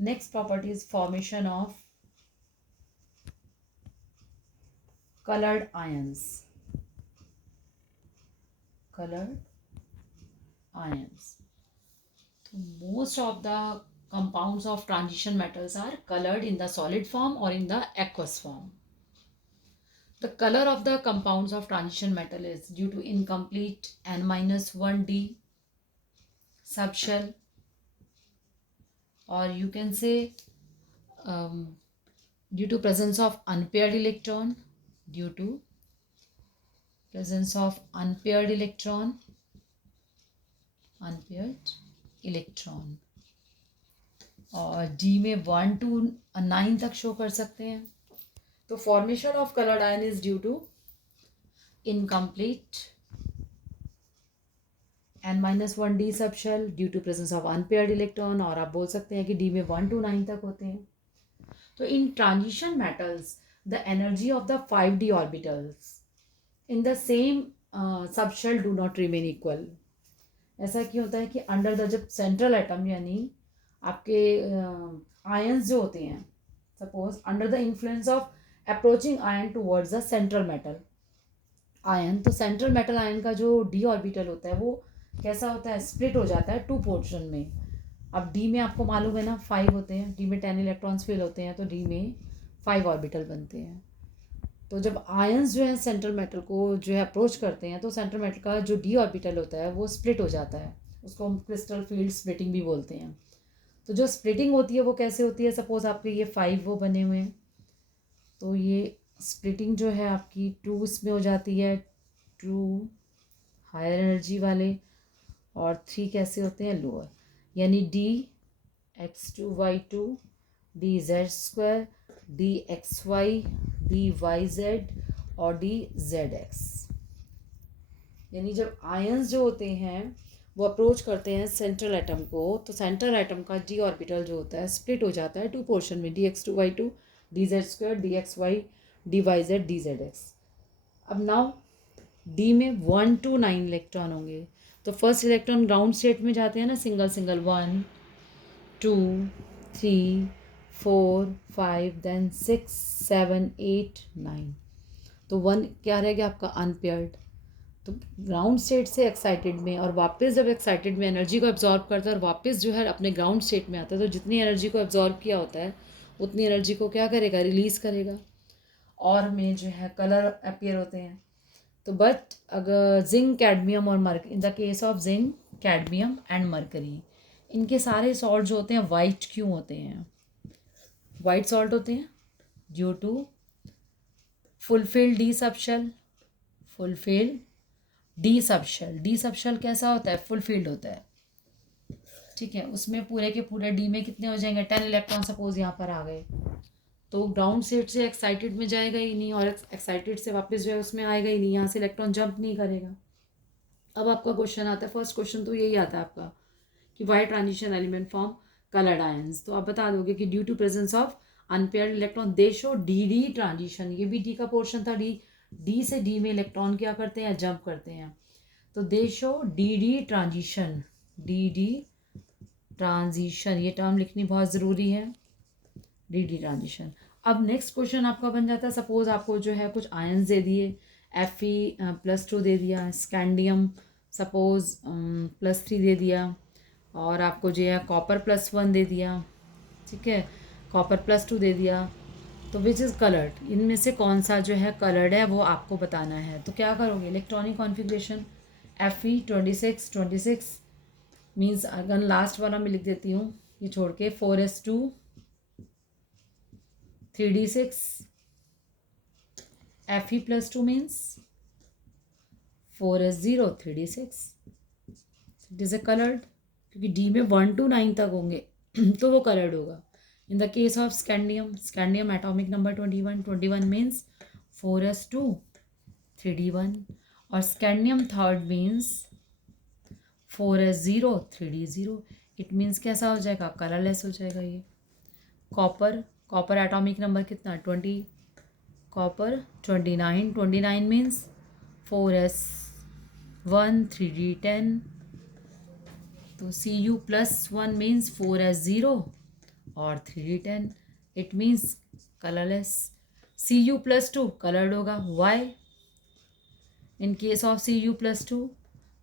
Next property is formation of colored ions. Colored ions. So most of the compounds of transition metals are colored in the solid form or in the aqueous form. The color of the compounds of transition metal is due to incomplete N-1d subshell, or you can say due to presence of unpaired electron, due to presence of unpaired electron, और D में 1 to 9 तक show कर सकते हैं. तो formation of coloured ion is due to incomplete N-1d subshell due to presence of unpaired electron, और आप बोल सकते हैं कि डी में 1 to 9 तक होते हैं. तो इन transition metals the energy of the 5d orbitals in the same subshell do not remain equal. ऐसा क्यों होता है कि अंडर द जब सेंट्रल एटम यानी आपके आयंस जो होते हैं, suppose under the influence of approaching ion towards the central metal ion, तो सेंट्रल मेटल आयन का जो डी ऑर्बिटल होता है वो कैसा होता है, स्प्लिट हो जाता है 2 पोर्शन में. अब डी में आपको मालूम है ना 5 होते हैं, डी में 10 इलेक्ट्रॉन्स फिल होते हैं, तो डी में 5 ऑर्बिटल बनते हैं. तो जब आयंस जो है सेंट्रल मेटल को जो है अप्रोच करते हैं, तो सेंट्रल मेटल का जो डी ऑर्बिटल होता है वो स्प्लिट हो जाता है. उसको हम क्रिस्टल फील्ड स्प्लिटिंग भी बोलते हैं. तो जो स्प्लिटिंग होती है वो कैसे होती है, सपोज आपके ये 5 वो बने हुए हैं, तो ये स्प्लिटिंग जो है आपकी 2 इसमें हो जाती है, 2 हायर एनर्जी वाले, और 3 कैसे होते हैं, लोअर. यानी dx2y2 dz2 dxy dyz और dzx. यानी जब आयंस जो होते हैं वो अप्रोच करते हैं सेंट्रल एटम को, तो सेंट्रल एटम का डी ऑर्बिटल जो होता है स्प्लिट हो जाता है 2 पोर्शन में, dx2y2 dz2 dxy dyz dzx. अब नाउ डी में 1 to 9 इलेक्ट्रॉन होंगे. तो फर्स्ट इलेक्ट्रॉन ग्राउंड स्टेट में जाते हैं ना, सिंगल सिंगल 1 2 3 4 5 देन 6 7 8 9. तो 1 क्या रहेगा आपका अनपेयर्ड. तो ग्राउंड स्टेट से एक्साइटेड में, और वापस जब एक्साइटेड में एनर्जी को एब्जॉर्ब करता है और वापस जो है अपने ग्राउंड स्टेट में आता है, तो जितनी एनर्जी को एब्जॉर्ब किया होता है उतनी एनर्जी को क्या करेगा, रिलीज़ करेगा. और में जो है कलर अपीयर होते हैं. तो बट अगर जिंक कैडमियम और mercury, in the case of zinc cadmium and mercury, इनके सारे सॉल्ट जो होते हैं वाइट क्यों होते हैं, वाइट सॉल्ट होते हैं due to fulfilled d subshell. Fulfilled d subshell, d subshell कैसा होता है, फुलफिल्ड होता है. ठीक है, उसमें पूरे के पूरे डी में कितने हो जाएंगे, 10 इलेक्ट्रॉन सपोज यहाँ पर आ गए, तो ग्राउंड स्टेट से एक्साइटेड में जाएगा ही नहीं, और एक्साइटेड से वापस जो है उसमें आएगा ही नहीं, यहाँ से इलेक्ट्रॉन जंप नहीं करेगा. अब आपका क्वेश्चन आता है, फर्स्ट क्वेश्चन तो यही आता है आपका कि why transition element form coloured ions. तो आप बता दोगे कि due to presence of unpaired electron they show d d transition. ये भी डी का पोर्शन था, डी से डी में इलेक्ट्रॉन क्या करते हैं, जंप करते हैं. तो दे show d d transition, D d transition, ये टर्म लिखनी बहुत ज़रूरी है, डी डी ट्रांजिशन. अब नेक्स्ट क्वेश्चन आपका बन जाता है, सपोज आपको जो है कुछ आयंस दे दिए, Fe+2 दे दिया, स्कैंडियम सपोज +3 दे दिया, और आपको जो है कॉपर +1 दे दिया. ठीक है, कॉपर +2 दे दिया. तो विच इज़ कलर्ड, इनमें से कौन सा जो है कलर्ड है वो आपको बताना है. तो क्या करोगे, इलेक्ट्रॉनिक कॉन्फ़िगरेशन Fe26 मीन्स, अगर लास्ट वाला मैं लिख देती हूँ ये छोड़ के, 4s2 3d6. Fe+2 means 4s0 3d6. It is a coloured, क्योंकि डी में 1 to 9 तक होंगे तो वो कलर्ड होगा. In the case of scandium atomic number 21 means 4s2 3d1, और scandium third means 4s0 3d0. It means कैसा हो जाएगा, कलरलेस हो जाएगा ये. कॉपर एटॉमिक नंबर कितना, 20, कॉपर 29 मीन्स 4s1 3d10. तो Cu+1 मीन्स 4s0, और 3D10 it means colourless. Cu+2 coloured होगा। Why in case of Cu+2?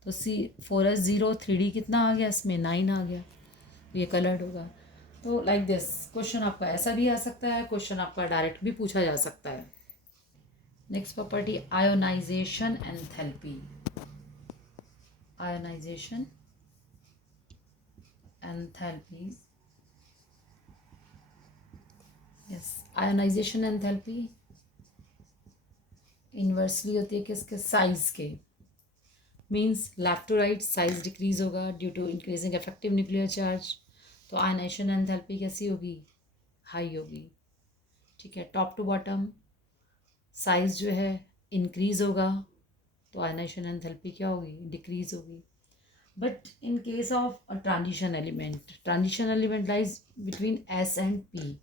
तो C4H0 3D कितना आ गया इसमें? 9 आ गया, ये कलर्ड होगा। तो लाइक दिस क्वेश्चन आपका ऐसा भी आ सकता है, क्वेश्चन आपका डायरेक्ट भी पूछा जा सकता है। Next property ionization enthalpy. Ionization enthalpies, yes, ionization enthalpy inversely होती है किसके? साइज के। Means left to right size decrease होगा due to increasing effective nuclear charge. तो आयनाइजेशन एंथैल्पी कैसी होगी? हाई होगी। ठीक है, टॉप टू बॉटम साइज जो है इंक्रीज होगा, तो आयनाइजेशन एंथैल्पी क्या होगी? डिक्रीज होगी। But in case of a transition element lies between S and P।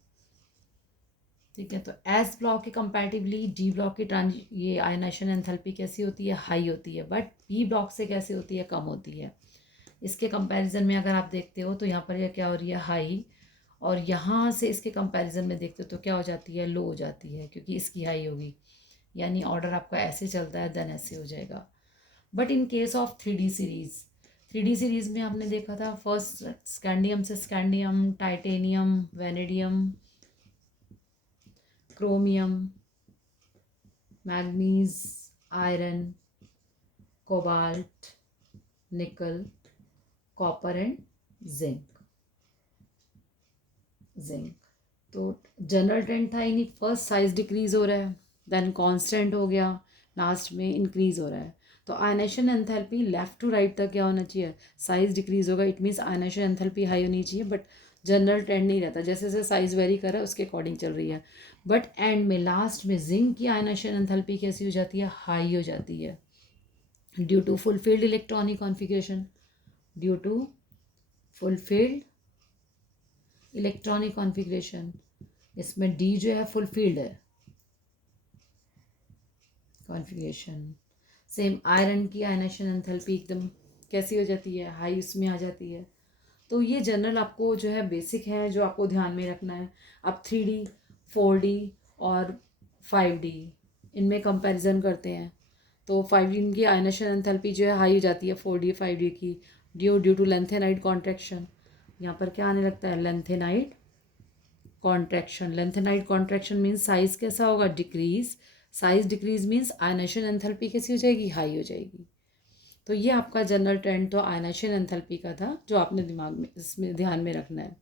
ठीक है, तो एस ब्लॉक के कंपैरेटिवली डी ब्लॉक की ये आयनाइजेशन एंथैल्पी कैसी होती है? हाई होती है। बट पी ब्लॉक से कैसे होती है? कम होती है। इसके कंपैरिजन में अगर आप देखते हो तो यहाँ पर यह क्या हो रही है? हाई। और यहाँ से इसके कंपैरिजन में देखते हो तो क्या हो जाती है? लो हो जाती है, क्योंकि इसकी हाई होगी। यानी ऑर्डर आपका ऐसे चलता है, देन ऐसे हो जाएगा। But in case of 3D series में आपने देखा था फर्स्ट स्कैंडियम से scandium, titanium, vanadium, chromium, manganese, iron, cobalt, निकल, कॉपर एंड जिंक। तो जनरल ट्रेंड था यानी फर्स्ट साइज डिक्रीज हो रहा है, देन कांस्टेंट हो गया, लास्ट में इंक्रीज हो रहा है। तो ionization enthalpy left to right तक क्या होना चाहिए? साइज डिक्रीज होगा, it means ionisation enthalpy high होनी चाहिए। बट जनरल ट्रेंड नहीं रहता, जैसे जैसे साइज वेरी कर रहा है उसके अकॉर्डिंग चल रही है। बट एंड में लास्ट में जिंक की आयनाइजेशन एंथैल्पी कैसी हो जाती है? हाई हो जाती है due to fulfilled electronic configuration. Due to fulfilled electronic configuration, इसमें डी जो है फुलफिल्ड है कॉन्फ़िगरेशन। सेम आयरन की आयनाइजेशन एंथैल्पी एकदम कैसी हो जाती है? हाई उसमें आ जाती है। तो ये जनरल आपको जो है बेसिक है जो आपको ध्यान में रखना है। अब 3D 4D और 5D इनमें कंपैरिजन करते हैं। तो 5D की आयनाइजेशन एंथैल्पी जो है हाई हो जाती है 4D 5D की ड्यू टू लेंथेनाइड कॉन्ट्रैक्शन। यहाँ पर क्या आने लगता है? लेंथेनाइड कॉन्ट्रैक्शन मीन्स साइज कैसा होगा? Decrease. Size decrease means ionisation enthalpy कैसी हो जाएगी? हाई हो जाएगी। तो ये आपका जनरल ट्रेंड तो आयनाइजेशन एंथैल्पी का था जो आपने दिमाग में इसमें ध्यान में रखना है।